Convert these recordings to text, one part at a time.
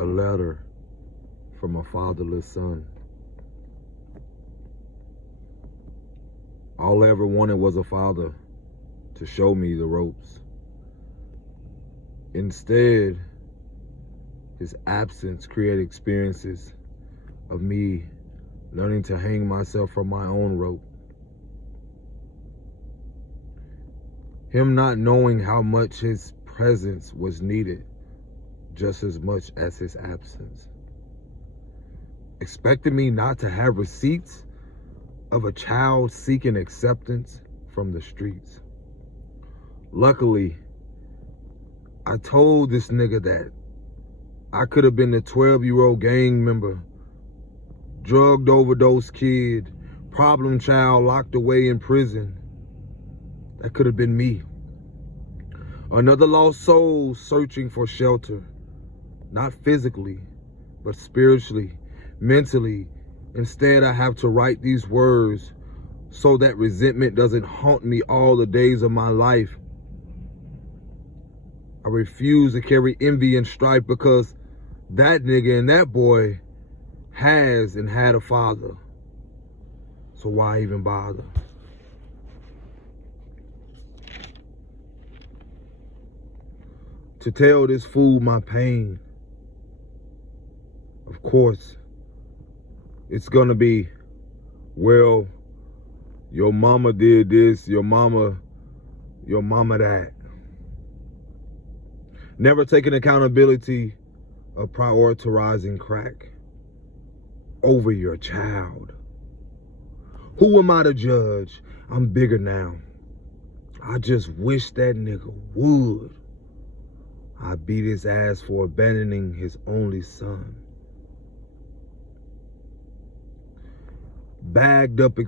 A letter from a fatherless son. All I ever wanted was a father to show me the ropes. Instead, his absence created experiences of me learning to hang myself from my own rope. Him not knowing how much his presence was needed just as much as his absence. Expecting me not to have receipts of a child seeking acceptance from the streets. Luckily, I told this nigga that I could have been the 12-year-old gang member, drugged overdose kid, problem child locked away in prison. That could have been me. Another lost soul searching for shelter, not physically, but spiritually, mentally. Instead, I have to write these words so that resentment doesn't haunt me all the days of my life. I refuse to carry envy and strife because that nigga and that boy has and had a father. So why even bother? To tell this fool my pain, of course, it's gonna be, well, your mama did this, your mama that. Never taking accountability of prioritizing crack over your child. Who am I to judge? I'm bigger now. I just wish that nigga would. I beat his ass for abandoning his only son. Bagged up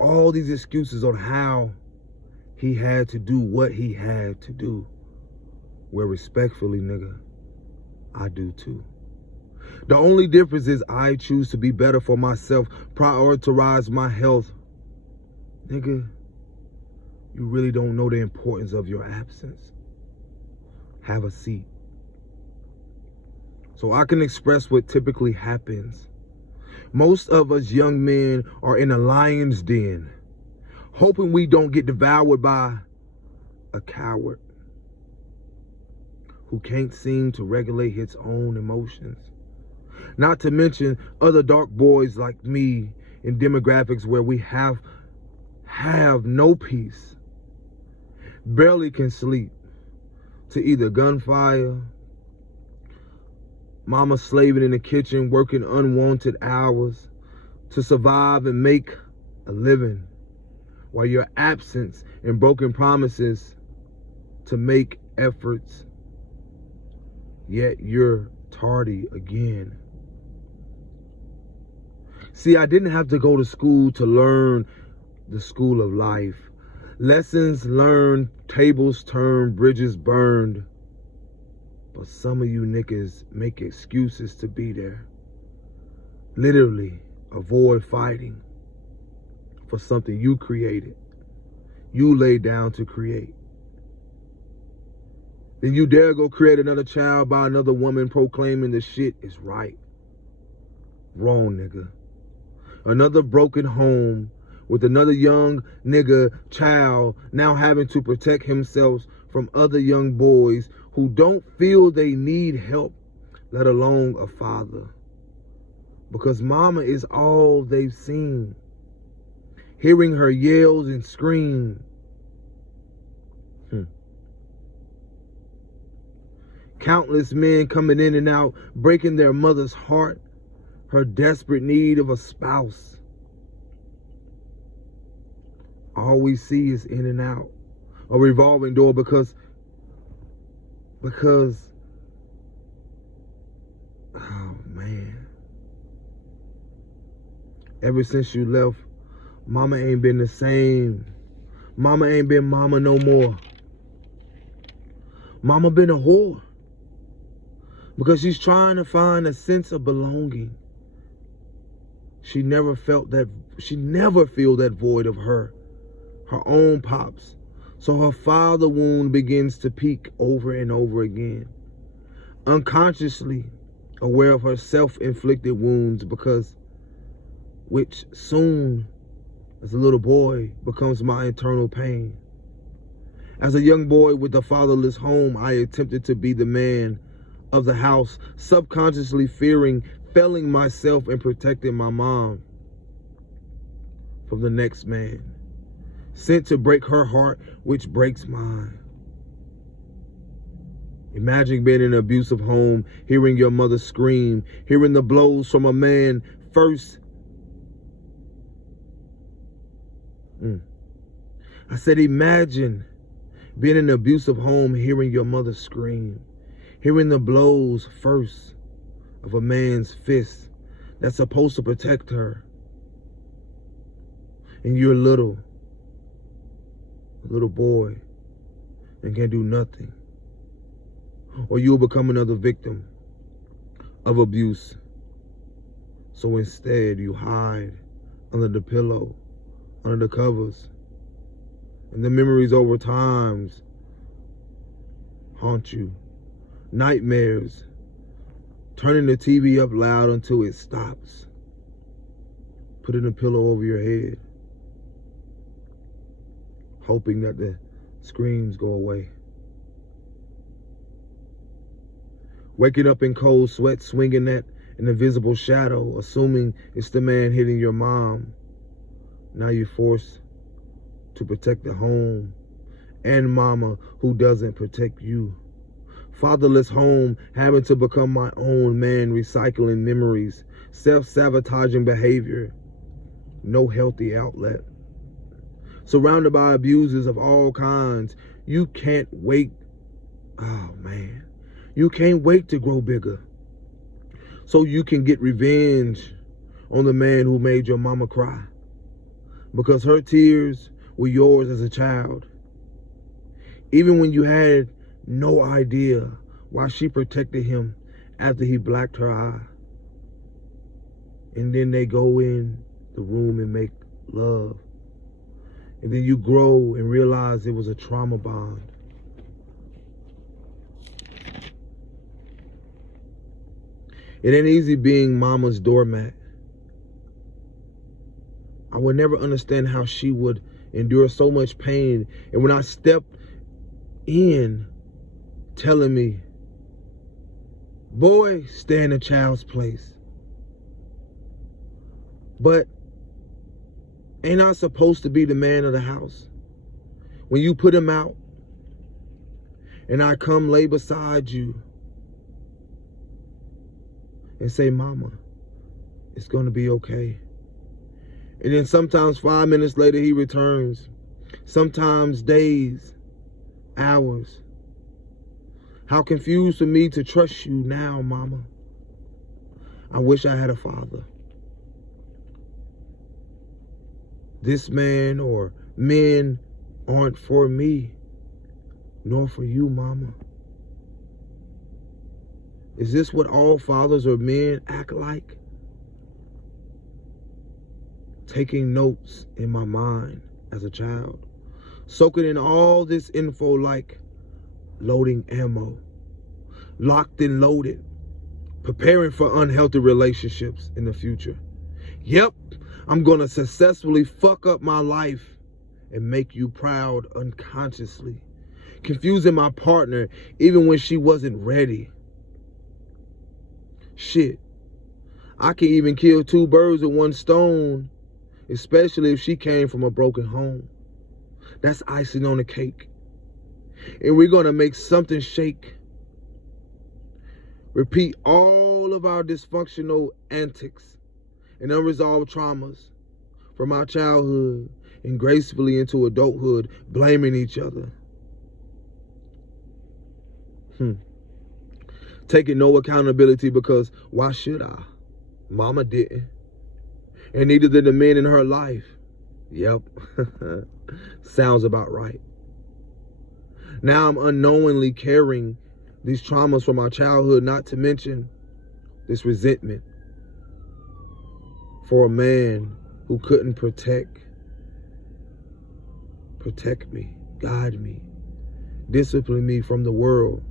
all these excuses on how he had to do what he had to do. Well, respectfully, nigga, I do too. The only difference is I choose to be better for myself, prioritize my health. Nigga, you really don't know the importance of your absence. Have a seat. So I can express what typically happens. Most of us young men are in a lion's den, hoping we don't get devoured by a coward who can't seem to regulate his own emotions. Not to mention other dark boys like me in demographics where we have no peace, barely can sleep, to either gunfire, mama slaving in the kitchen, working unwanted hours to survive and make a living, while your absence and broken promises to make efforts, yet you're tardy again. See, I didn't have to go to school to learn the school of life. Lessons learned, tables turned, bridges burned. But some of you niggas make excuses to be there. Literally, avoid fighting for something you created. You laid down to create. Then you dare go create another child by another woman proclaiming the shit is right. Wrong, nigga. Another broken home with another young nigga child now having to protect himself from other young boys who don't feel they need help, let alone a father. Because mama is all they've seen. Hearing her yells and scream. Countless men coming in and out, breaking their mother's heart, her desperate need of a spouse. All we see is in and out, a revolving door because, oh man. Ever since you left, mama ain't been the same. Mama ain't been mama no more. Mama been a whore. Because she's trying to find a sense of belonging. She never feel that void of her own pops. So her father wound begins to peak over and over again. unconsciously aware of her self-inflicted wounds, because which soon, as a little boy, becomes my internal pain. As a young boy with a fatherless home, I attempted to be the man of the house, subconsciously fearing failing myself and protecting my mom from the next man, sent to break her heart, which breaks mine. Imagine being in an abusive home, hearing your mother scream, hearing the blows from a man first. I said, imagine being in an abusive home, hearing your mother scream, hearing the blows first of a man's fist that's supposed to protect her. And you're a little boy and can't do nothing. Or you'll become another victim of abuse. So instead, you hide under the pillow, under the covers. And the memories over time haunt you. Nightmares, turning the TV up loud until it stops. Putting a pillow over your head, hoping that the screams go away. Waking up in cold sweat, swinging at an invisible shadow, assuming it's the man hitting your mom. Now you're forced to protect the home and mama who doesn't protect you. Fatherless home, having to become my own man, recycling memories, self-sabotaging behavior, no healthy outlet. Surrounded by abusers of all kinds, you can't wait. Oh man, you can't wait to grow bigger so you can get revenge on the man who made your mama cry, because her tears were yours as a child, even when you had no idea why she protected him after he blacked her eye. And then they go in the room and make love. And then you grow and realize it was a trauma bond. It ain't easy being mama's doormat. I would never understand how she would endure so much pain. And when I stepped in, telling me, boy, stay in a child's place. But ain't I supposed to be the man of the house? When you put him out and I come lay beside you and say, mama, it's gonna be okay. And then sometimes 5 minutes later he returns. Sometimes days, hours. How confused for me to trust you now, mama. I wish I had a father. This man or men aren't for me, nor for you, mama. Is this what all fathers or men act like? Taking notes in my mind as a child, soaking in all this info like loading ammo, locked and loaded, preparing for unhealthy relationships in the future. Yep, I'm gonna successfully fuck up my life and make you proud unconsciously, confusing my partner even when she wasn't ready. Shit, I can even kill 2 birds with 1 stone, especially if she came from a broken home. That's icing on the cake. And we're gonna make something shake. Repeat all of our dysfunctional antics and unresolved traumas from our childhood and gracefully into adulthood, blaming each other. Taking no accountability because why should I? Mama didn't. And neither did the men in her life. Yep. Sounds about right. Now I'm unknowingly carrying these traumas from our childhood, not to mention this resentment for a man who couldn't protect me, guide me, discipline me from the world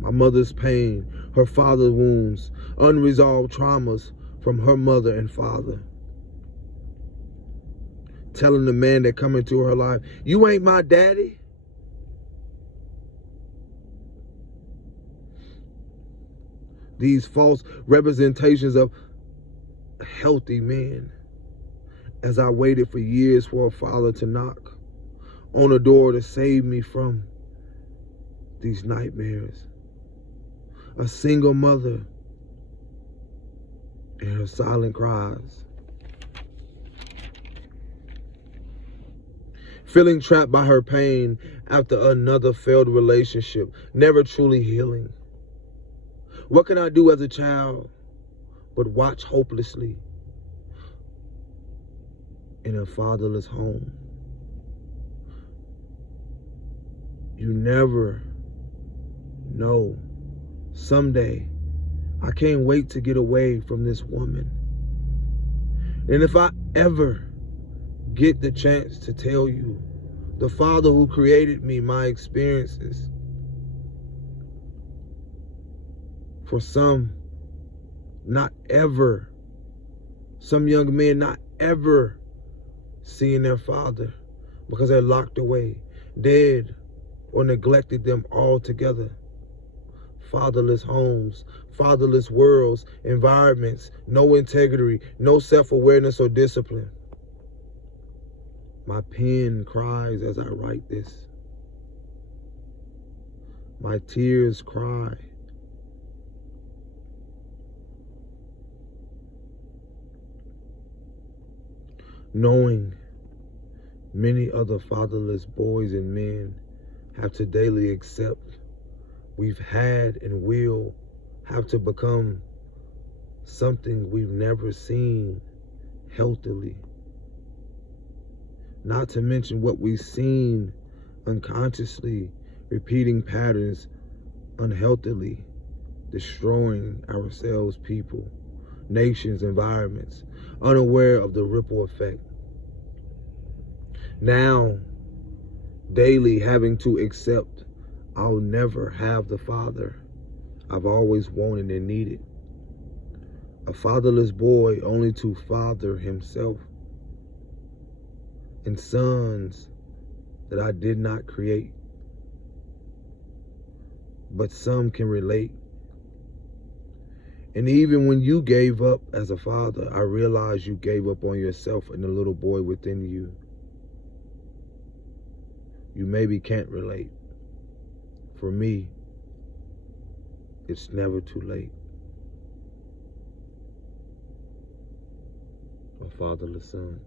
My mother's pain, her father's wounds, unresolved traumas from her mother and father. Telling the man that come into her life, you ain't my daddy. These false representations of healthy men. As I waited for years for a father to knock on a door to save me from these nightmares. A single mother and her silent cries. Feeling trapped by her pain after another failed relationship, never truly healing. What can I do as a child but watch hopelessly in a fatherless home? You never know. Someday, I can't wait to get away from this woman. And if I ever get the chance to tell you, the Father who created me, my experiences, for some, not ever, some young men not ever seeing their father because they're locked away, dead, or neglected them altogether. Fatherless homes, fatherless worlds, environments, no integrity, no self-awareness or discipline. My pen cries as I write this. My tears cry. Knowing many other fatherless boys and men have to daily accept we've had and will have to become something we've never seen healthily. Not to mention what we've seen unconsciously, repeating patterns unhealthily, destroying ourselves, people, nations, environments, unaware of the ripple effect. Now, daily having to accept I'll never have the father I've always wanted and needed. A fatherless boy only to father himself. And sons that I did not create. But some can relate. And even when you gave up as a father, I realized you gave up on yourself and the little boy within you. You maybe can't relate. For me, it's never too late. A fatherless son.